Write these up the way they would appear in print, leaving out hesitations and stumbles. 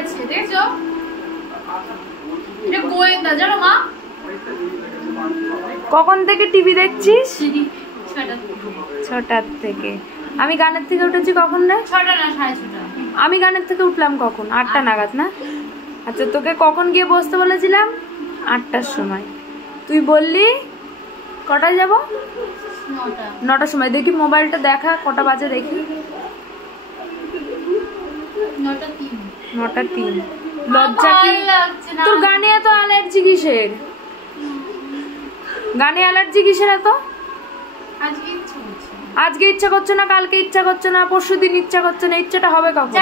করেছে দেখছো, এটা গোয়েন্দা জানো মা। কখন থেকে টিভি দেখছিস? 6টার থেকে। আমি গানের থেকে উঠেছি কখন রে? 6টা না 6:30। আমি গানের থেকে উঠলাম কখন? 8টা নাগাদ না? আচ্ছা তোকে কখন গিয়ে বসতে বলেছিলাম? 8টার সময়। তুই বললি কটায় যাব? 9টার সময়। দেখি মোবাইলটা দেখা কটা বাজে দেখি। 9টা 3। লজ্জা কি? তোর গানে এত অ্যালার্জি কিসের? গানে অ্যালার্জি কিসের এত? আজকে ইচ্ছা করছে না, কালকে ইচ্ছা করছে না, পরশুদিন ইচ্ছা করছে না। ইচ্ছাটা হবে কখন?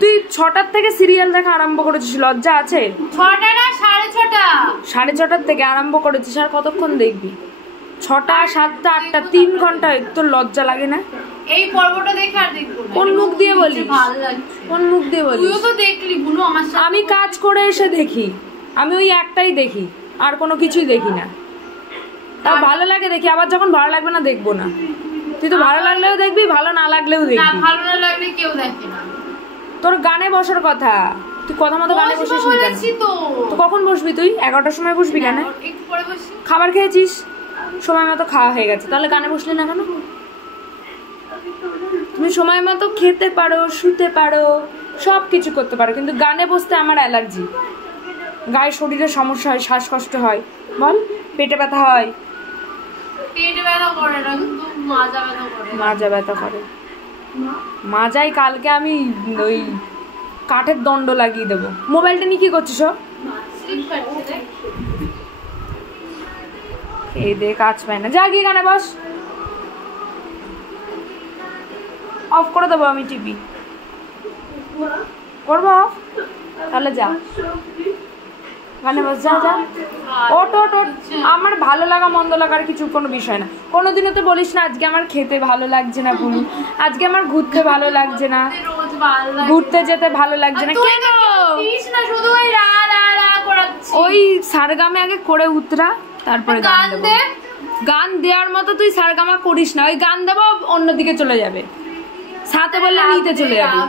তুই 6টার থেকে সিরিয়াল দেখা আরম্ভ করেছিস, লজ্জা আছে? 6টা না 6:30। 6:30 থেকে আরম্ভ করেছিস, আর কতক্ষণ দেখবি? 6টা 7টা 8টা 3 ঘন্টা। তোর লজ্জা লাগে না? এই পর্বটা দেখে আর দেখবো না। কোন মুখ দিয়ে বলিস? ভালো লাগছে। কোন মুখ দিয়ে বলিস? তুইও তো দেখলি বুনু আমার সাথে। আমি কাজ করে এসে দেখি, আমি ওই একটাই দেখি, আর কোনো কিছুই দেখি না। তাও ভালো লাগে দেখি, আবার যখন ভালো লাগবে না দেখবো না। তুই তো ভালো লাগলেও দেখবি, ভালো না লাগলেও দেখবি। না ভালো না লাগলে কেউ দেখে না। তোর গানে বসার কথা, তুই কথা মতো গানে বসিস না কেন? তো কখন বসবি তুই? 11টার সময় বসবি কেন? একটু পরে বসি। খাবার খেয়েছিস? সময় মতো খাওয়া হয়ে গেছে, তাহলে গানে বসলি না কেন? তুমি সময় মতো খেতে পারো, শুতে পারো, সব কিছু করতে পারো, কিন্তু গানে বসতে আমার অ্যালার্জি। গায়ে শরীরে সমস্যা হয়, শ্বাসকষ্ট হয়, বল, পেটে ব্যথা হয়। পেটে ব্যথা করে না, কিন্তু মাজা ব্যথা করে। মাজা ব্যথা করে? মাজাই কালকে আমি ওই কাঠের দণ্ড লাগিয়ে দেবো। মোবাইলটা নিয়ে কি করছিস? এই দে, কাজ পায় না, যা গিয়ে গানে বস। অফ করে দেবো আমি টিভি, করবো অফ, তাহলে যা গানে বস, যা যা। ওট ওট ওট। আমার ভালো লাগা মন্দ লাগার কিছু কোনো বিষয় না। কোনোদিনও তো বলিস না আজকে আমার খেতে ভালো লাগছে না বুনু, আজকে আমার ঘুরতে ভালো লাগছে না, ঘুরতে যেতে ভালো লাগছে না। কেন? ওই সারগামে আগে করে উতরা, তারপরে গান দেবো। গান দেওয়ার মতো তুই সারগামা করিস না। ওই গান দেবো অন্যদিকে চলে যাবে, সাথে বললে নিতে চলে যাবে।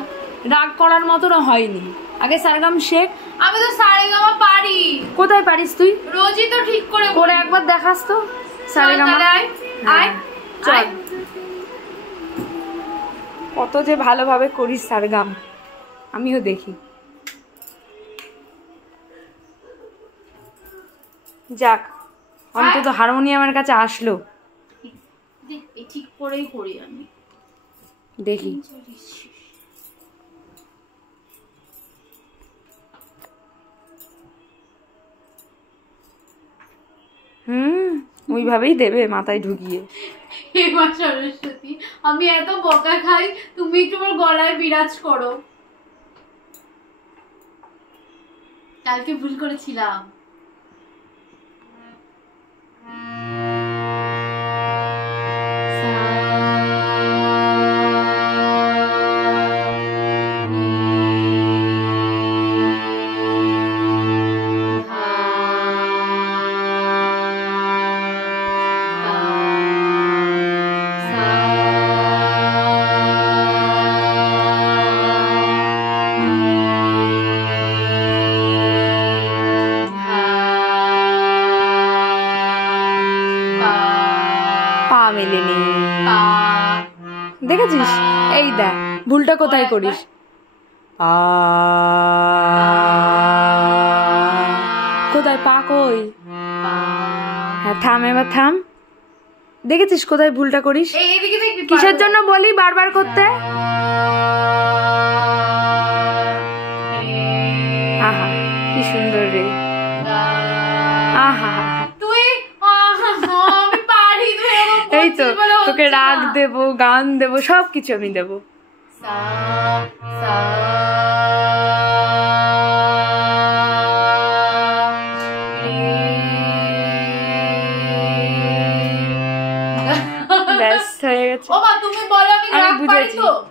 রাগ করার মতো না, হয়নি। আগে সারগাম শেখ। আমি তো সারেগামা পারি। কোথায় পারিস তুই? রোজই তো ঠিক করে করে একবার দেখাস তো সারেগামা। আয় চল। কত যে ভালোভাবে করিস সারগাম, আমিও দেখি। যাক, অন্তত হারমোনিয়ামের কাছে আসলো। ঠিক করেই করি আমি, দেখি। ওইভাবেই দেবে মাথায় ঢুকিয়ে। হে মা সরস্বতী, আমি এত বকা খাই, তুমি একটু আমার গলায় বিরাজ করো। কালকে ভুল করেছিলাম। দেখেছিস? এই দেখ ভুলটা কোথায় করিস। কোথায় পা কই? হ্যাঁ থাম, এবার থাম। দেখেছিস কোথায় ভুলটা করিস? কিসের জন্য বলি বারবার করতে? আহা কি সুন্দর রে, আহা। এই তো তোকে রাগ দেবো, গান দেবো, সবকিছু আমি দেবো। ব্যাস হয়ে গেছে। তুমি বলো আমি বুঝেছি।